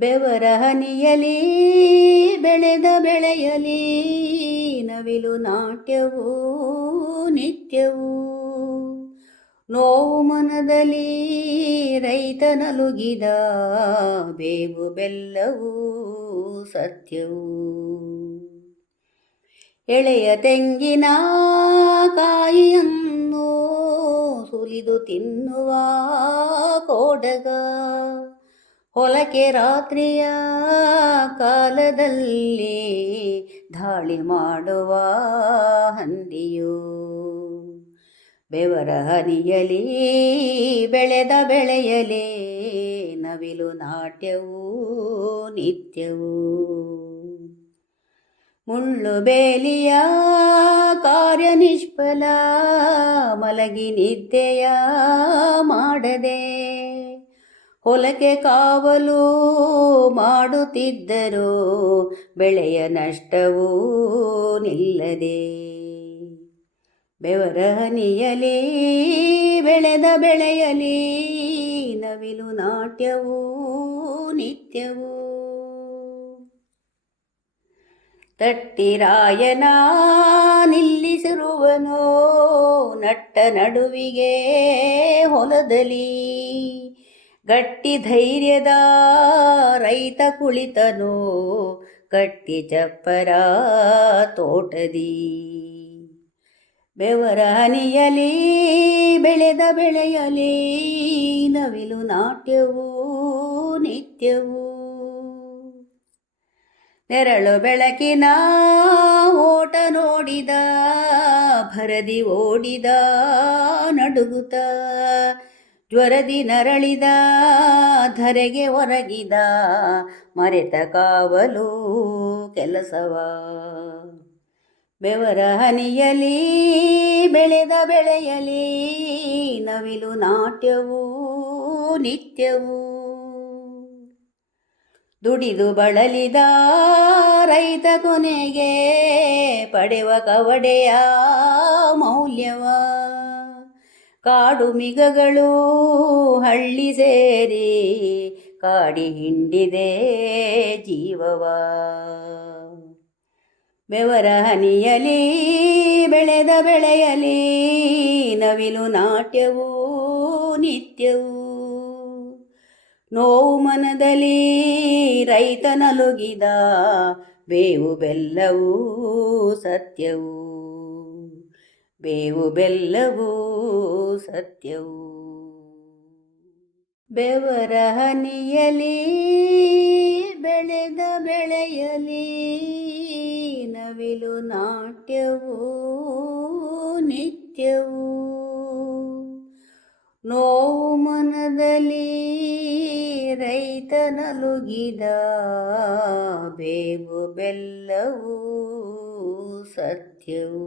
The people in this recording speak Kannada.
ಬೆವರ ಹನಿಯಲಿ ಬೆಳೆದ ಬೆಳೆಯಲಿ ನವಿಲು ನಾಟ್ಯವೂ ನಿತ್ಯವೂ. ನೋವು ಮನದಲ್ಲಿ ರೈತ ನಲುಗಿದ ಬೇವು ಬೆಲ್ಲವೂ ಸತ್ಯವೂ. ಎಳೆಯ ತೆಂಗಿನ ಕಾಯಿಯನ್ನು ಸುಲಿದು ತಿನ್ನುವ ಕೋಡಗ, ಹೊಲಕ್ಕೆ ರಾತ್ರಿಯ ಕಾಲದಲ್ಲಿ ದಾಳಿ ಮಾಡುವ ಹಂದಿಯು. ಬೆವರ ಹನಿಯಲಿ ಬೆಳೆದ ಬೆಳೆಯಲಿ ನವಿಲು ನಾಟ್ಯವೂ ನಿತ್ಯವೂ. ಮುಳ್ಳು ಬೇಲಿಯ ಕಾರ್ಯ ನಿಷ್ಫಲ ಮಲಗಿ ನಿದ್ದೆಯ ಮಾಡದೆ, ಹೊಲಕ್ಕೆ ಕಾವಲು ಮಾಡುತ್ತಿದ್ದರು ಬೆಳೆಯ ನಷ್ಟವೂ ನಿಲ್ಲದೆ. ಬೆವರ ಹನಿಯಲಿ ಬೆಳೆದ ಬೆಳೆಯಲಿ ನವಿಲು ನಾಟ್ಯವೂ ನಿತ್ಯವೂ. ತಟ್ಟಿರಾಯನ ನಿಲ್ಲಿಸಿರುವನೋ ನಟ್ಟ ನಡುವಿಗೆ ಹೊಲದಲ್ಲಿ, ಗಟ್ಟಿ ಧೈರ್ಯದ ರೈತ ಕುಳಿತನೋ ಕಟ್ಟಿ ಚಪ್ಪರ ತೋಟದಿ. ಬೆವರ ಹನಿಯಲಿ ಬೆಳೆದ ಬೆಳೆಯಲಿ ನವಿಲು ನಾಟ್ಯವೂ ನಿತ್ಯವೂ. ನೆರಳು ಬೆಳಕಿನ ಓಟ ನೋಡಿದ ಭರದಿ ಓಡಿದ ನಡುಗುತ್ತ, ಜ್ವರದಿ ನರಳಿದ ಧರೆಗೆ ಒರಗಿದ ಮರೆತ ಕಾವಲು ಕೆಲಸವ. ಬೆವರ ಹನಿಯಲಿ ಬೆಳೆದ ಬೆಳೆಯಲಿ ನವಿಲು ನಾಟ್ಯವೂ ನಿತ್ಯವೂ. ದುಡಿದು ಬಳಲಿದ ರೈತ ಕೊನೆಗೆ ಪಡೆವ ಕವಡೆಯ ಮೌಲ್ಯವ, ಕಾಡು ಮಿಗಗಳು ಹಳ್ಳಿ ಸೇರಿ ಕಾಡಿ ಹಿಂಡಿದೆ ಜೀವವ. ಬೆವರ ಹನಿಯಲಿ ಬೆಳೆದ ಬೆಳೆಯಲಿ ನವಿಲು ನಾಟ್ಯವೂ ನಿತ್ಯವೂ. ನೋವು ಮನದಲ್ಲಿ ರೈತ ನಲುಗಿದ ಬೇವು ಬೆಲ್ಲವೂ ಸತ್ಯವೂ. ಬೇವು ಬೆಲ್ಲವೂ ಸತ್ಯವೂ. ಬೆವರ ಹನಿಯಲಿ ಬೆಳೆದ ಬೆಳೆಯಲಿ ನವಿಲು ನಾಟ್ಯವೂ ನಿತ್ಯವೂ. ನೋವು ಮನದಲ್ಲಿ ರೈತ ನಲುಗಿದ ಬೇವು ಬೆಲ್ಲವೂ ಸತ್ಯವೂ.